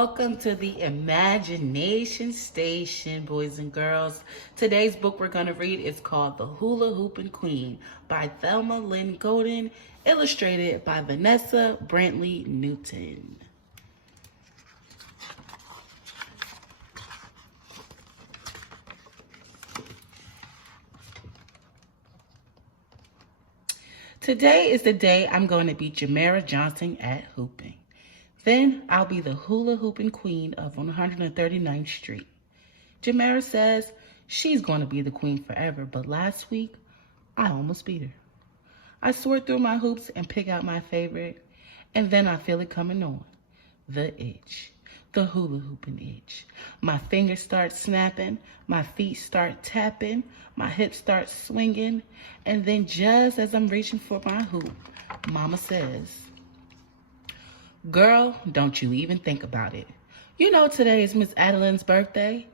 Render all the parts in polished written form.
Welcome to the Imagination Station, boys and girls. Today's book we're going to read is called The Hula-Hoopin Queen by Thelma, Lynne, Godin, illustrated by Vanessa Brantley Newton. Today is the day I'm going to beat Jamara Johnson at hooping. Then I'll be the hula-hooping queen of 139th Street. Jamara says she's going to be the queen forever, but last week, I almost beat her. I sort through my hoops and pick out my favorite, and then I feel it coming on. The itch. The hula-hooping itch. My fingers start snapping, my feet start tapping, my hips start swinging, and then just as I'm reaching for my hoop, Mama says, "Girl, don't you even think about it. You know today is Miss Adeline's birthday?"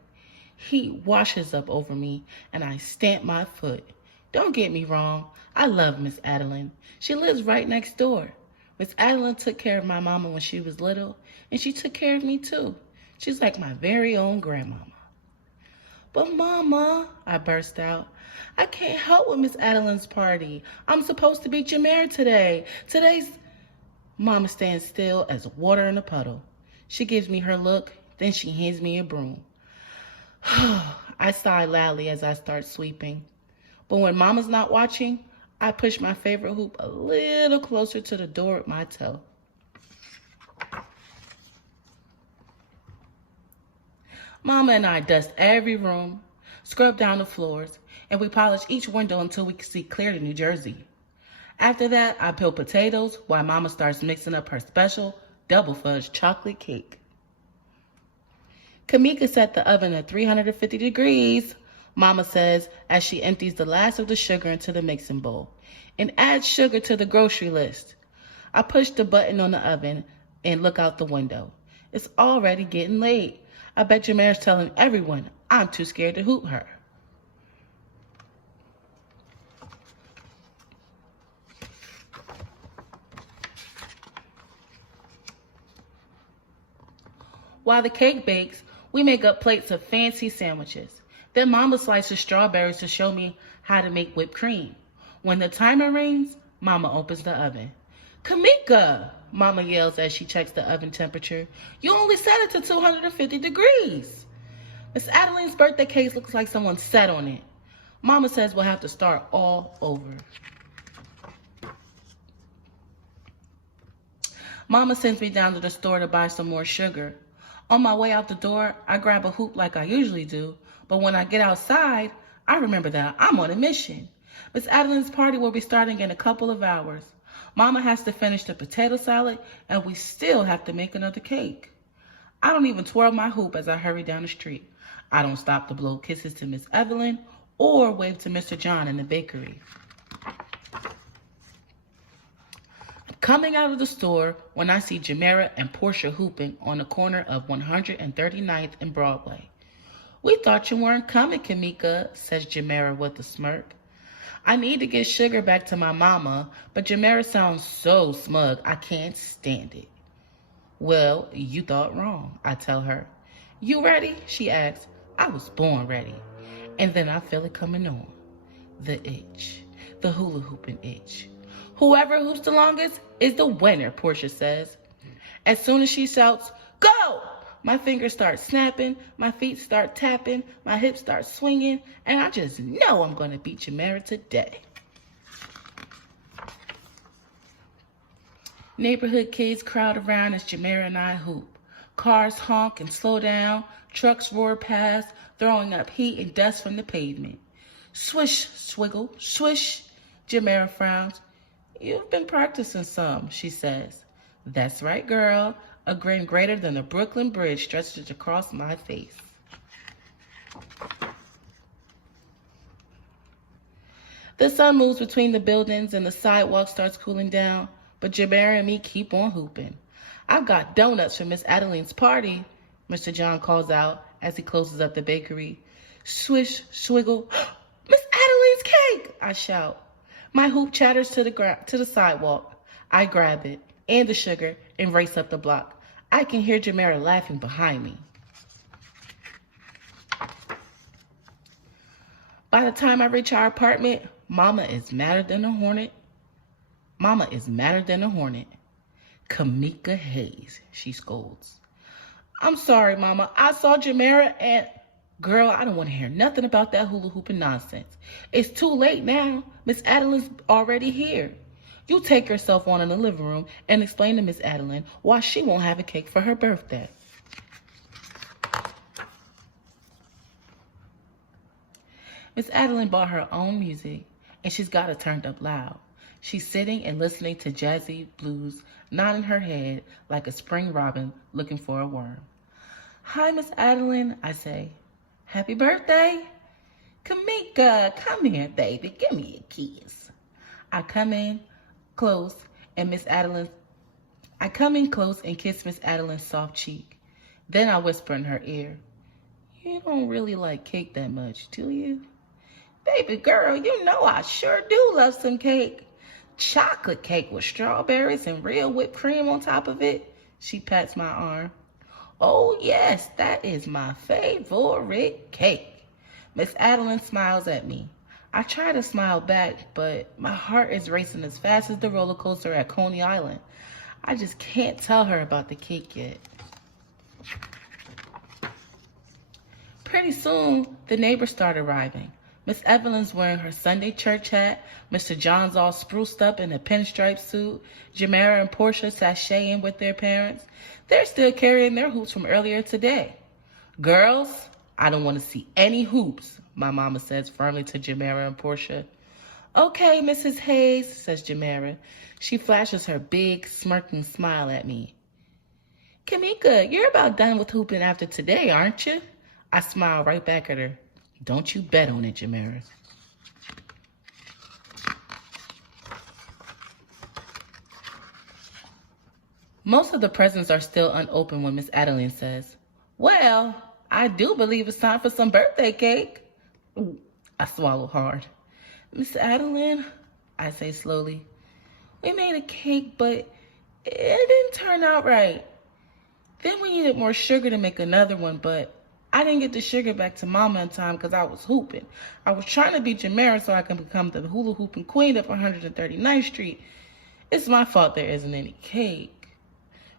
Heat washes up over me, and I stamp my foot. Don't get me wrong, I love Miss Adeline. She lives right next door. Miss Adeline took care of my mama when she was little, and she took care of me too. She's like my very own grandmama. "But Mama," I burst out, "I can't help with Miss Adeline's party. I'm supposed to be Jamara today. Mama stands still as water in a puddle. She gives me her look, then she hands me a broom. I sigh loudly as I start sweeping. But when Mama's not watching, I push my favorite hoop a little closer to the door with my toe. Mama and I dust every room, scrub down the floors, and we polish each window until we can see clear to New Jersey. After that, I peel potatoes while Mama starts mixing up her special double fudge chocolate cake. Kamika set the oven at 350 degrees, Mama says as she empties the last of the sugar into the mixing bowl and adds sugar to the grocery list. I push the button on the oven and look out the window. It's already getting late. I bet Jamara's telling everyone I'm too scared to hoop her. While the cake bakes, we make up plates of fancy sandwiches. Then Mama slices strawberries to show me how to make whipped cream. When the timer rings, Mama opens the oven. "Kamika," Mama yells as she checks the oven temperature. "You only set it to 250 degrees. Miss Adeline's birthday cake looks like someone sat on it. Mama says we'll have to start all over." Mama sends me down to the store to buy some more sugar. On my way out the door, I grab a hoop like I usually do, but when I get outside, I remember that I'm on a mission. Miss Adeline's party will be starting in a couple of hours. Mama has to finish the potato salad, and we still have to make another cake. I don't even twirl my hoop as I hurry down the street. I don't stop to blow kisses to Miss Evelyn or wave to Mr. John in the bakery. Coming out of the store when I see Jamara and Portia hooping on the corner of 139th and Broadway. "We thought you weren't coming, Kamika," says Jamara with a smirk. I need to get sugar back to my mama, but Jamara sounds so smug, I can't stand it. "Well, you thought wrong," I tell her. "You ready?" she asks. I was born ready. And then I feel it coming on. The itch. The hula-hooping itch. "Whoever hoops the longest is the winner," Portia says. As soon as she shouts, "Go!" my fingers start snapping, my feet start tapping, my hips start swinging, and I just know I'm going to beat Jamara today. Neighborhood kids crowd around as Jamara and I hoop. Cars honk and slow down, trucks roar past, throwing up heat and dust from the pavement. "Swish, swiggle, swish," Jamara frowns. "You've been practicing some," she says. "That's right, girl." A grin greater than the Brooklyn Bridge stretches across my face. The sun moves between the buildings and the sidewalk starts cooling down, but Jamara and me keep on hooping. "I've got donuts for Miss Adeline's party," Mr. John calls out as he closes up the bakery. "Swish, swiggle, Miss Adeline's cake!" I shout. My hoop chatters to the sidewalk. I grab it and the sugar and race up the block. I can hear Jamera laughing behind me. By the time I reach our apartment, Mama is madder than a hornet. Kamika Hayes, she scolds. I'm sorry, Mama. I saw Jamera and... Girl, I don't want to hear nothing about that hula hooping nonsense. It's too late now. Miss Adeline's already here. You take yourself on in the living room and explain to Miss Adeline why she won't have a cake for her birthday. Miss Adeline bought her own music, and she's got it turned up loud. She's sitting and listening to jazzy blues, nodding her head like a spring robin looking for a worm. Hi, Miss Adeline, I say. Happy birthday. Kamika, come here, baby. Give me a kiss. I come in close and kiss Miss Adeline's soft cheek. Then I whisper in her ear, you don't really like cake that much, do you? Baby girl, you know I sure do love some cake. Chocolate cake with strawberries and real whipped cream on top of it. She pats my arm. Oh yes, that is my favorite cake. Miss Adeline smiles at me. I try to smile back, but my heart is racing as fast as the roller coaster at Coney Island. I just can't tell her about the cake yet. Pretty soon, the neighbors start arriving. Miss Evelyn's wearing her Sunday church hat. Mr. John's all spruced up in a pinstripe suit. Jamera and Portia sashaying with their parents. They're still carrying their hoops from earlier today. Girls, I don't want to see any hoops, my mama says firmly to Jamera and Portia. Okay, Mrs. Hayes, says Jamera. She flashes her big, smirking smile at me. Kamika, you're about done with hooping after today, aren't you? I smile right back at her. Don't you bet on it, Jamera. Most of the presents are still unopened when Miss Adeline says, well, I do believe it's time for some birthday cake. Ooh, I swallow hard. Miss Adeline, I say slowly, we made a cake, but it didn't turn out right. Then we needed more sugar to make another one, but I didn't get the sugar back to Mama in time because I was hooping. I was trying to be Jamera so I can become the hula-hooping queen of 139th Street. It's my fault there isn't any cake.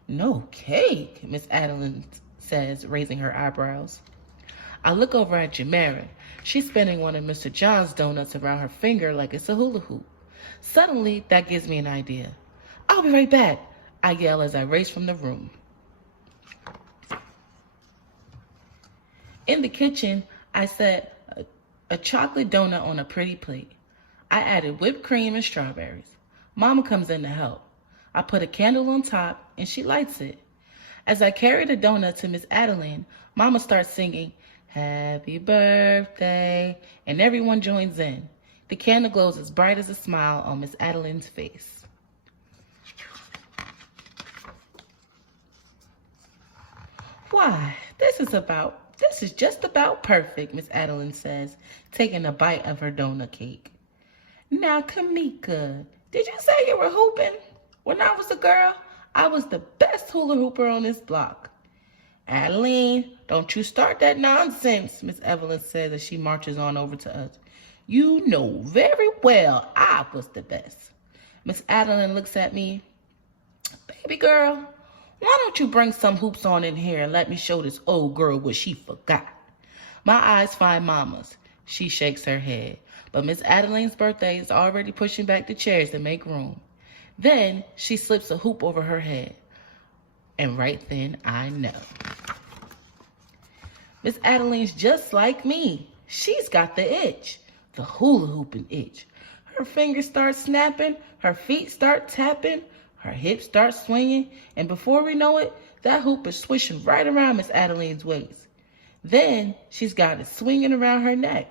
No cake, Miss Adeline says, raising her eyebrows. I look over at Jamera. She's spinning one of Mr. John's donuts around her finger like it's a hula hoop. Suddenly, that gives me an idea. I'll be right back, I yell as I race from the room. In the kitchen, I set a chocolate donut on a pretty plate. I added whipped cream and strawberries. Mama comes in to help. I put a candle on top and she lights it. As I carry the donut to Miss Adeline, Mama starts singing, Happy birthday, and everyone joins in. The candle glows as bright as a smile on Miss Adeline's face. Why, this is just about perfect, Miss Adeline says, taking a bite of her donut cake. Now, Kamika, did you say you were hooping? When I was a girl, I was the best hula hooper on this block. Adeline, don't you start that nonsense, Miss Evelyn says as she marches on over to us. You know very well I was the best. Miss Adeline looks at me. Baby girl, why don't you bring some hoops on in here and let me show this old girl what she forgot? My eyes find Mama's. She shakes her head. But Miss Adeline's birthday is already pushing back the chairs to make room. Then she slips a hoop over her head. And right then I know. Miss Adeline's just like me. She's got the itch. The hula hooping itch. Her fingers start snapping. Her feet start tapping. Her hips start swinging. And before we know it, that hoop is swishing right around Miss Adeline's waist. Then she's got it swinging around her neck.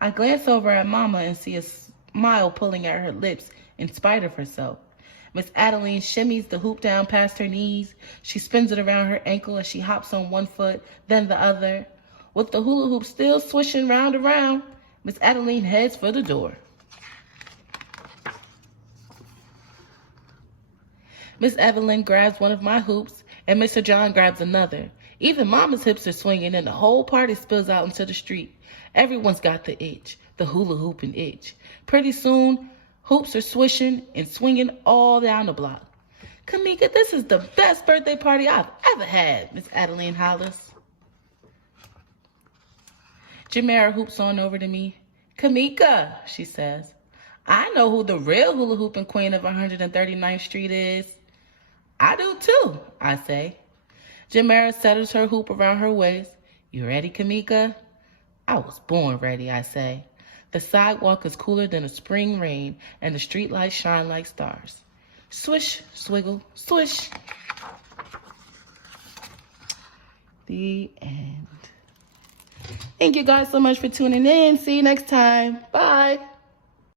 I glance over at Mama and see a smile pulling at her lips in spite of herself. Miss Adeline shimmies the hoop down past her knees. She spins it around her ankle as she hops on one foot, then the other. With the hula hoop still swishing round and round, Miss Adeline heads for the door. Miss Evelyn grabs one of my hoops and Mr. John grabs another. Even Mama's hips are swinging and the whole party spills out into the street. Everyone's got the itch, the hula-hoopin' itch. Pretty soon, hoops are swishing and swinging all down the block. Kamika, this is the best birthday party I've ever had, Miss Adeline hollers. Jamera hoops on over to me. Kamika, she says, I know who the real hula-hoopin' queen of 139th Street is. I do too, I say. Jamera settles her hoop around her waist. You ready, Kamika? I was born ready, I say. The sidewalk is cooler than a spring rain, and the streetlights shine like stars. Swish, swiggle, swish. The end. Thank you guys so much for tuning in. See you next time. Bye.